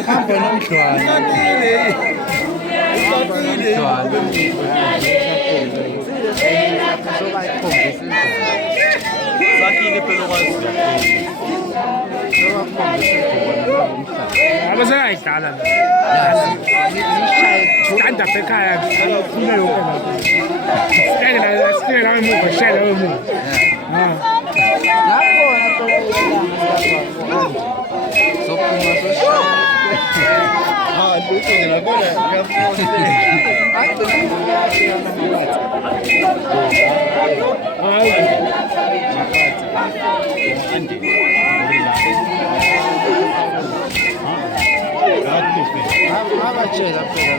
Uhambo nomdlwana. Abasayidlala stand up ekhaya kuphuma yonke sitela emuva shela emuva Nakhona phela sophuma soshaya. Lutho ngiyabona Abatshela phela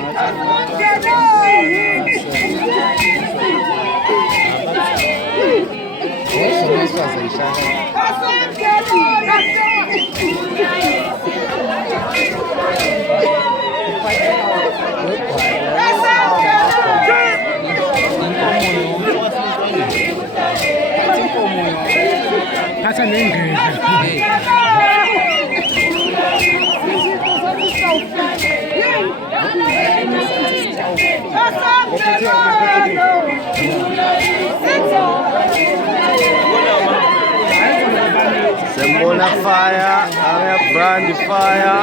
phatha nengeza Sembona fire, ame brand fire.